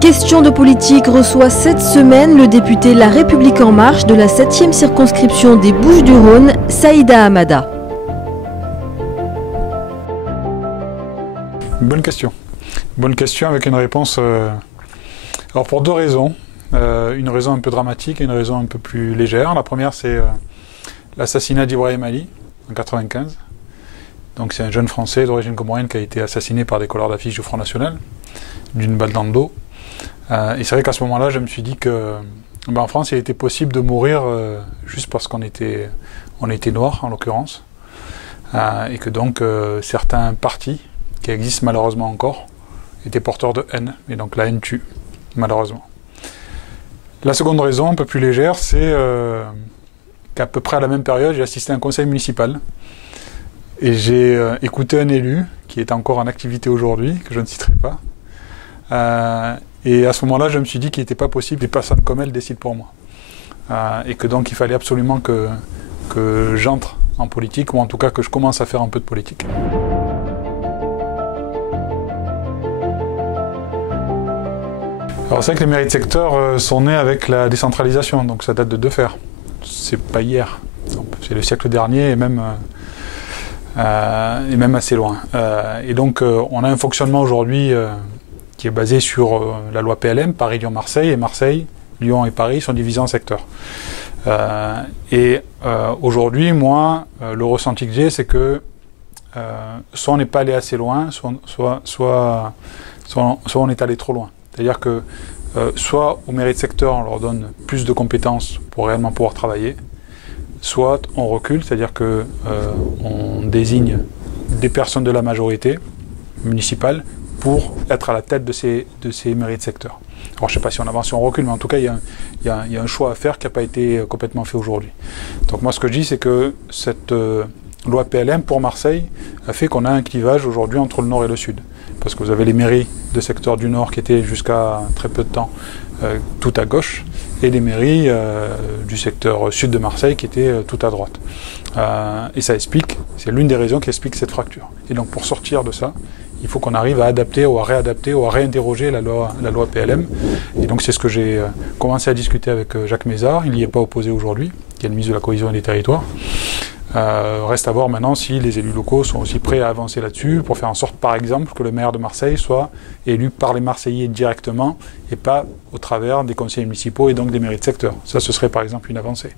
Question de politique reçoit cette semaine le député La République En Marche de la 7e circonscription des Bouches-du-Rhône, Saïda Hamada. Bonne question. Bonne question avec une réponse... Alors pour deux raisons. Une raison un peu dramatique et une raison un peu plus légère. La première, c'est l'assassinat d'Ibrahim Ali en 1995. Donc c'est un jeune Français d'origine comorienne qui a été assassiné par des colleurs d'affiches du Front National, d'une balle dans le dos. Et c'est vrai qu'à ce moment-là, je me suis dit que en France, il était possible de mourir juste parce qu'on était noirs, en l'occurrence. Et que donc certains partis, qui existent malheureusement encore, étaient porteurs de haine. Et donc la haine tue, malheureusement. La seconde raison, un peu plus légère, c'est qu'à peu près à la même période, j'ai assisté à un conseil municipal. Et j'ai écouté un élu, qui est encore en activité aujourd'hui, que je ne citerai pas. Et à ce moment-là, je me suis dit qu'il n'était pas possible que des personnes comme elle décident pour moi. Et que donc il fallait absolument que j'entre en politique, ou en tout cas que je commence à faire un peu de politique. Alors c'est vrai que les mairies de secteur sont nées avec la décentralisation, donc ça date de deux fers. C'est pas hier, c'est le siècle dernier et même assez loin. Et donc on a un fonctionnement aujourd'hui qui est basé sur la loi PLM, Paris, Lyon, Marseille, et Marseille, Lyon et Paris sont divisés en secteurs. Aujourd'hui, moi, le ressenti que j'ai, c'est que soit on n'est pas allé assez loin, soit on est allé trop loin. C'est-à-dire que soit aux mairies de secteur, on leur donne plus de compétences pour réellement pouvoir travailler, soit on recule, c'est-à-dire que on désigne des personnes de la majorité municipale pour être à la tête de ces mairies de secteur. Alors je ne sais pas si on avance, si on recule, mais en tout cas il y a un choix à faire qui n'a pas été complètement fait aujourd'hui. Donc moi ce que je dis, c'est que cette loi PLM pour Marseille a fait qu'on a un clivage aujourd'hui entre le nord et le sud. Parce que vous avez les mairies de secteur du nord qui étaient jusqu'à très peu de temps tout à gauche, et les mairies du secteur sud de Marseille qui étaient tout à droite. Et ça explique, c'est l'une des raisons qui explique cette fracture. Et donc pour sortir de ça, il faut qu'on arrive à adapter ou à réadapter ou à réinterroger la loi PLM. Et donc c'est ce que j'ai commencé à discuter avec Jacques Mézard, il n'y est pas opposé aujourd'hui, qui est le ministre de la Cohésion et des Territoires. Reste à voir maintenant si les élus locaux sont aussi prêts à avancer là-dessus pour faire en sorte, par exemple, que le maire de Marseille soit élu par les Marseillais directement et pas au travers des conseils municipaux et donc des mairies de secteur. Ça, ce serait par exemple une avancée.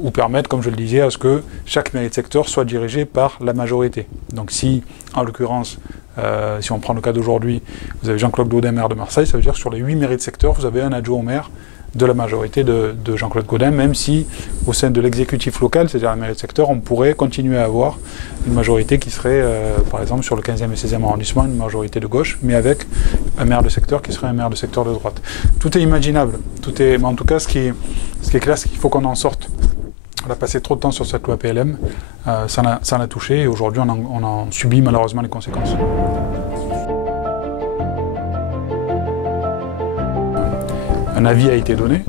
Ou permettre, comme je le disais, à ce que chaque mairie de secteur soit dirigée par la majorité. Donc si, en l'occurrence, si on prend le cas d'aujourd'hui, vous avez Jean-Claude Gaudin, maire de Marseille, ça veut dire que sur les 8 mairies de secteur, vous avez un adjoint au maire de la majorité de Jean-Claude Gaudin, même si au sein de l'exécutif local, c'est-à-dire la mairie de secteur, on pourrait continuer à avoir une majorité qui serait, par exemple, sur le 15e et 16e arrondissement, une majorité de gauche, mais avec un maire de secteur qui serait un maire de secteur de droite. Tout est imaginable, mais en tout cas, ce qui est clair, c'est qu'il faut qu'on en sorte. On a passé trop de temps sur cette loi PLM, ça en a touché, et aujourd'hui, on en subit malheureusement les conséquences. Un avis a été donné.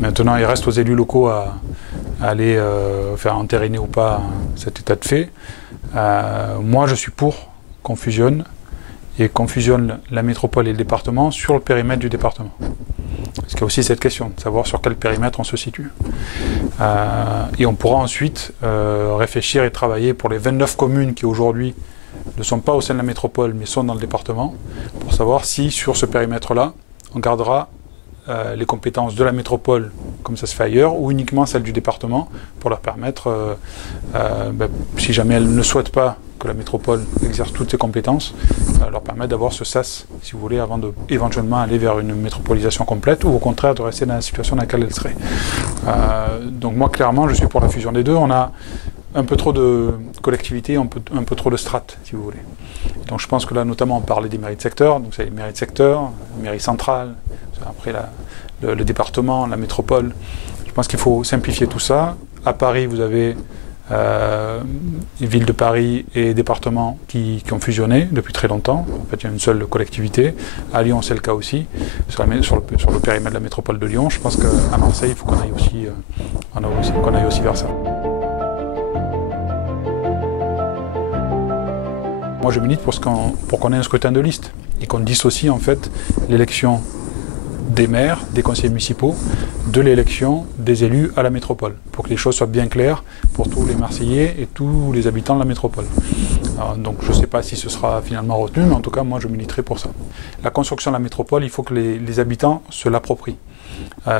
Maintenant, il reste aux élus locaux à aller faire entériner ou pas cet état de fait. Moi, je suis pour qu'on fusionne et qu'on fusionne la métropole et le département sur le périmètre du département. Parce qu'il y a aussi cette question de savoir sur quel périmètre on se situe. Et on pourra ensuite réfléchir et travailler pour les 29 communes qui aujourd'hui ne sont pas au sein de la métropole mais sont dans le département, pour savoir si sur ce périmètre-là, on gardera les compétences de la métropole comme ça se fait ailleurs, ou uniquement celles du département pour leur permettre, si jamais elles ne souhaitent pas que la métropole exerce toutes ses compétences, leur permettre d'avoir ce sas, si vous voulez, avant de éventuellement aller vers une métropolisation complète, ou au contraire de rester dans la situation dans laquelle elle serait. Donc moi clairement je suis pour la fusion des deux. On a un peu trop de collectivités, un peu trop de strates, si vous voulez. Donc je pense que là notamment on parlait des mairies de secteur, donc c'est les mairies de secteur, les mairies centrales, après le département, la métropole. Je pense qu'il faut simplifier tout ça. À Paris, vous avez les villes de Paris et départements qui ont fusionné depuis très longtemps. En fait, il y a une seule collectivité. À Lyon, c'est le cas aussi. Sur le périmètre de la métropole de Lyon, je pense qu'à Marseille, il faut qu'on aille aussi vers ça. Moi, je milite pour qu'on ait un scrutin de liste et qu'on dissocie en fait l'élection des maires, des conseillers municipaux, de l'élection des élus à la métropole, pour que les choses soient bien claires pour tous les Marseillais et tous les habitants de la métropole. Alors, donc je ne sais pas si ce sera finalement retenu, mais en tout cas moi je militerai pour ça. La construction de la métropole, il faut que les habitants se l'approprient,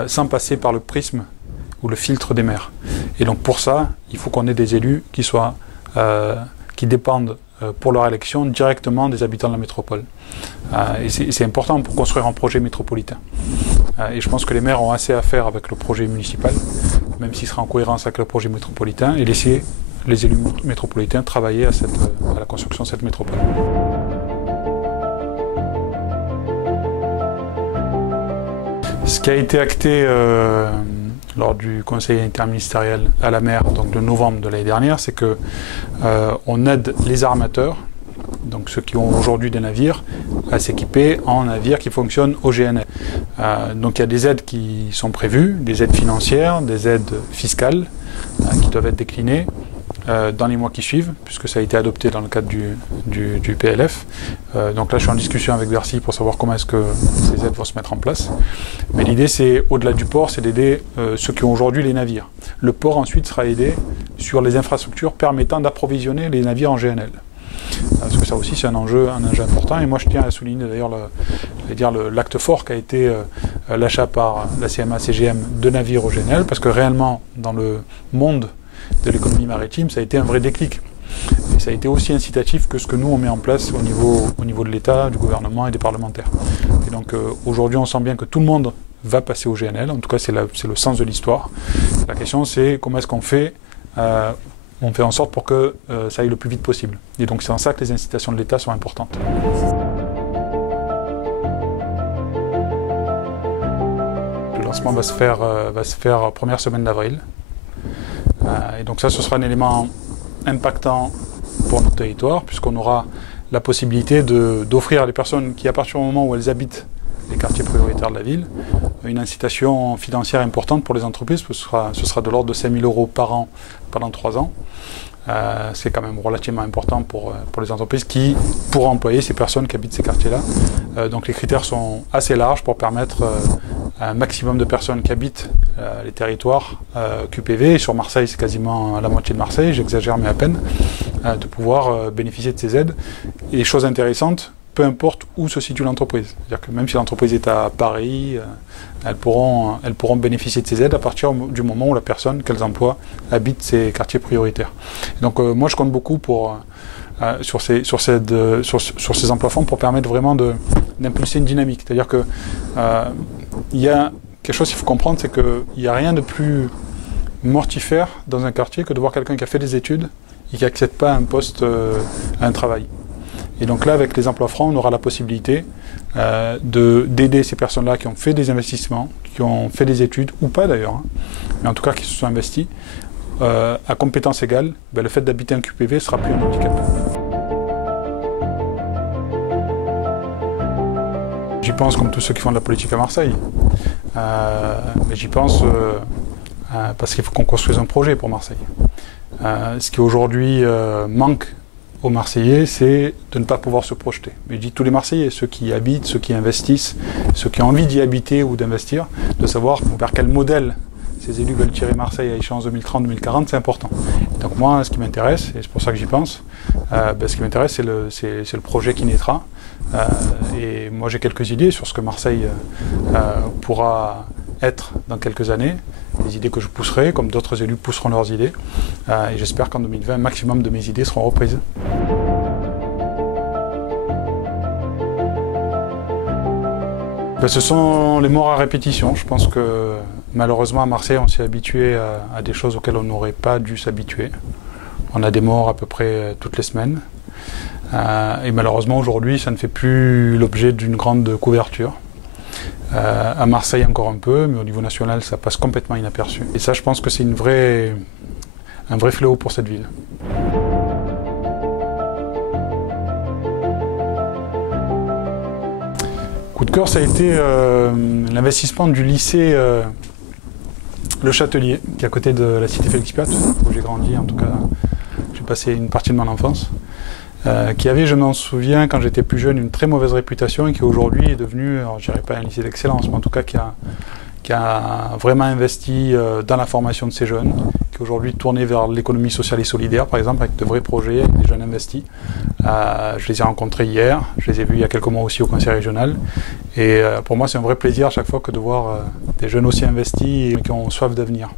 sans passer par le prisme ou le filtre des maires. Et donc pour ça, il faut qu'on ait des élus qui dépendent pour leur élection directement des habitants de la métropole. Et c'est important pour construire un projet métropolitain. Et je pense que les maires ont assez à faire avec le projet municipal, même s'il sera en cohérence avec le projet métropolitain, et laisser les élus métropolitains travailler à la construction de cette métropole. Ce qui a été acté lors du conseil interministériel à la mer, donc de novembre de l'année dernière, c'est que on aide les armateurs, donc ceux qui ont aujourd'hui des navires, à s'équiper en navires qui fonctionnent au GNL. Donc il y a des aides qui sont prévues, des aides financières, des aides fiscales qui doivent être déclinées dans les mois qui suivent, puisque ça a été adopté dans le cadre du PLF. Donc là, je suis en discussion avec Bercy pour savoir comment est-ce que ces aides vont se mettre en place. Mais l'idée, c'est, au-delà du port, c'est d'aider ceux qui ont aujourd'hui les navires. Le port, ensuite, sera aidé sur les infrastructures permettant d'approvisionner les navires en GNL. Parce que ça aussi, c'est un enjeu important. Et moi, je tiens à souligner d'ailleurs l'acte fort qui a été l'achat par la CMA-CGM de navires au GNL, parce que réellement, dans le monde de l'économie maritime, ça a été un vrai déclic. Et ça a été aussi incitatif que ce que nous, on met en place au niveau de l'État, du gouvernement et des parlementaires. Et donc aujourd'hui, on sent bien que tout le monde va passer au GNL. En tout cas, c'est le sens de l'histoire. La question, c'est comment est-ce qu'on fait en sorte pour que ça aille le plus vite possible. Et donc c'est en ça que les incitations de l'État sont importantes. Le lancement va se faire première semaine d'avril. Et donc ça, ce sera un élément impactant pour notre territoire, puisqu'on aura la possibilité d'offrir à les personnes qui, à partir du moment où elles habitent les quartiers prioritaires de la ville, une incitation financière importante pour les entreprises, parce que ce sera de l'ordre de 5 000 € par an pendant 3 ans. C'est quand même relativement important pour les entreprises qui pourront employer ces personnes qui habitent ces quartiers-là. Donc les critères sont assez larges pour permettre à un maximum de personnes qui habitent les territoires QPV. Et sur Marseille, c'est quasiment la moitié de Marseille, j'exagère mais à peine, de pouvoir bénéficier de ces aides. Et chose intéressante, peu importe où se situe l'entreprise. C'est-à-dire que même si l'entreprise est à Paris, elles pourront bénéficier de ces aides à partir du moment où la personne qu'elles emploient habite ces quartiers prioritaires. Et donc moi je compte beaucoup sur ces emplois fonds pour permettre vraiment d'impulser une dynamique. C'est-à-dire que il y a quelque chose qu'il faut comprendre, c'est qu'il n'y a rien de plus mortifère dans un quartier que de voir quelqu'un qui a fait des études et qui n'accède pas à un poste, à un travail. Et donc là, avec les emplois francs, on aura la possibilité d'aider ces personnes-là qui ont fait des investissements, qui ont fait des études, ou pas d'ailleurs, hein, mais en tout cas qui se sont investis, à compétences égales, le fait d'habiter un QPV ne sera plus un handicap. J'y pense comme tous ceux qui font de la politique à Marseille. Mais j'y pense parce qu'il faut qu'on construise un projet pour Marseille. Ce qui aujourd'hui manque aux Marseillais, c'est de ne pas pouvoir se projeter. Mais je dis tous les Marseillais, ceux qui y habitent, ceux qui investissent, ceux qui ont envie d'y habiter ou d'investir, de savoir vers quel modèle ces élus veulent tirer Marseille à échéance 2030-2040, c'est important. Donc moi, ce qui m'intéresse, et c'est pour ça que j'y pense, ce qui m'intéresse, c'est le projet qui naîtra. Et moi, j'ai quelques idées sur ce que Marseille pourra être dans quelques années, des idées que je pousserai, comme d'autres élus pousseront leurs idées. Et j'espère qu'en 2020, un maximum de mes idées seront reprises. Ce sont les morts à répétition. Je pense que malheureusement à Marseille, on s'est habitué à des choses auxquelles on n'aurait pas dû s'habituer. On a des morts à peu près toutes les semaines. Et malheureusement aujourd'hui, ça ne fait plus l'objet d'une grande couverture. À Marseille encore un peu, mais au niveau national, ça passe complètement inaperçu. Et ça, je pense que c'est un vrai fléau pour cette ville. Coup de cœur, ça a été l'investissement du lycée Le Châtelier, qui est à côté de la cité Félix Piat, où j'ai grandi, en tout cas, j'ai passé une partie de mon enfance. qui avait, je m'en souviens, quand j'étais plus jeune, une très mauvaise réputation et qui aujourd'hui est devenu, alors je dirais pas un lycée d'excellence, mais en tout cas qui a vraiment investi dans la formation de ces jeunes, qui est aujourd'hui tourné vers l'économie sociale et solidaire, par exemple, avec de vrais projets, avec des jeunes investis. Je les ai rencontrés hier, je les ai vus il y a quelques mois aussi au conseil régional. Et pour moi, c'est un vrai plaisir à chaque fois que de voir des jeunes aussi investis et qui ont soif d'avenir.